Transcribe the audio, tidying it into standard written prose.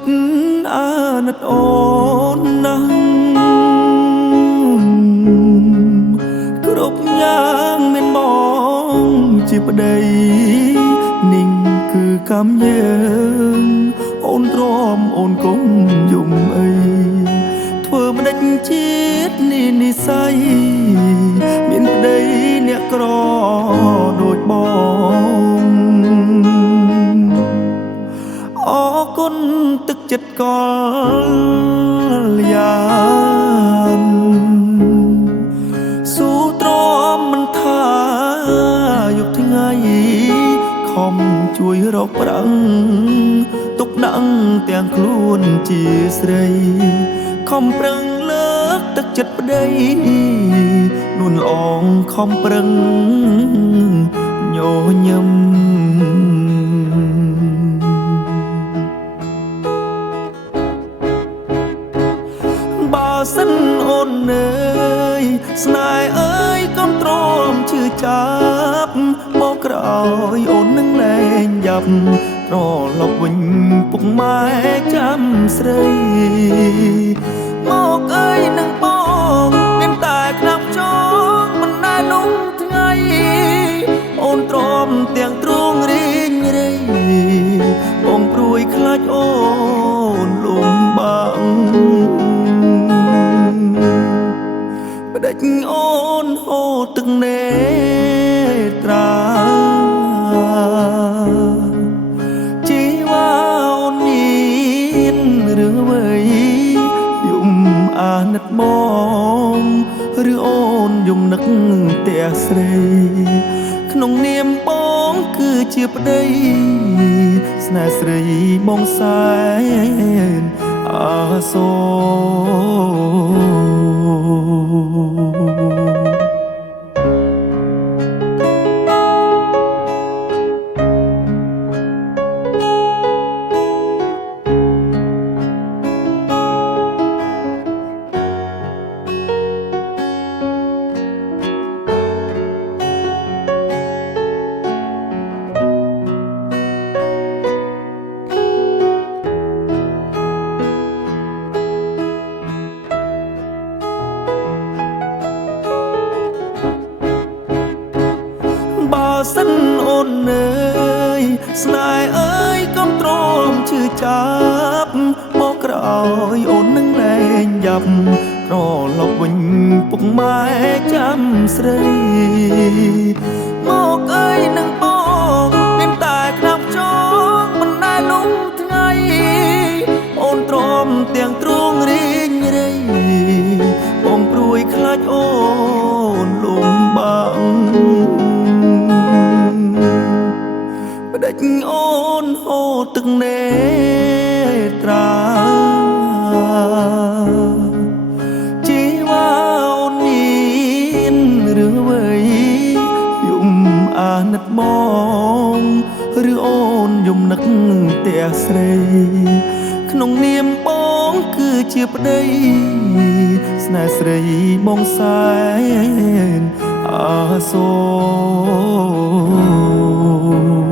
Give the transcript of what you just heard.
ចិត្តអាណិតអូនណាស់គ្រប់យ៉ាងមានបងជាប្តីនេះគឺកម្មយើងអូនទ្រាំអូនកុំយំអីធ្វើម្ដេចជាតិនេះនិស័យមានប្តីអ្នកក្រដូចបងអរគុណទឹកចិត្តកលយានស៊ូទ្រាំមិនថាយប់ថ្ងៃខំជួយរកប្រាំងទុកដាក់ទាំងខ្លួនជាស្រីខំប្រឹងលើកទឹកចិត្តប្តីនួនល្អងខំប្រឹងញញឹមបើសិនអូនអើយស្នេហ៍អើយកុំទ្រាំឈឺចាប់មកក្រោយអូននឹងលែងយ៉ាប់ត្រឡប់វិញពុកម៉ែចាំស្រីមកអើយនឹងបងមានតែក្តាប់ចងមិនដែលលំថ្ងៃអូនទ្រាំទាំងទ្រង់រីងរៃបងព្រួយខ្លាចអូនលំបាំងបដិញអូនហូរទឹកនេត្រាជីវ៉ាអូនមានរឿងអ្វីយំអាណិតបងឬអូនយំនឹកផ្ទះស្រីក្នុងនាមបងគឺជាប្តីស្នេហ៍ស្រីបងសែនអាសូរបើសិនអូនអើយស្នេហ៍អើយកុំទ្រាំឈឺចាប់មកក្រោយអូននឹងលែងយ៉ាប់ត្រឡប់វិញពុកម៉ែចាំស្រីមកអើយនឹងបងមានតែក្តាប់ចងមិនដែលលំថ្ងៃអូនទ្រាំទាំងទ្រង់រីងរៃបងព្រួយខ្លាចអូនលំបាំងបដិញអូនហូរទឹកនេត្រាជីវ៉ាអូនមានរឿងអ្វីយំអាណិតបងឬអូនយំនឹកផ្ទះស្រីក្នុងនាមបងគឺជាប្តីស្នេហ៍ស្រីបងសែនអាសូរ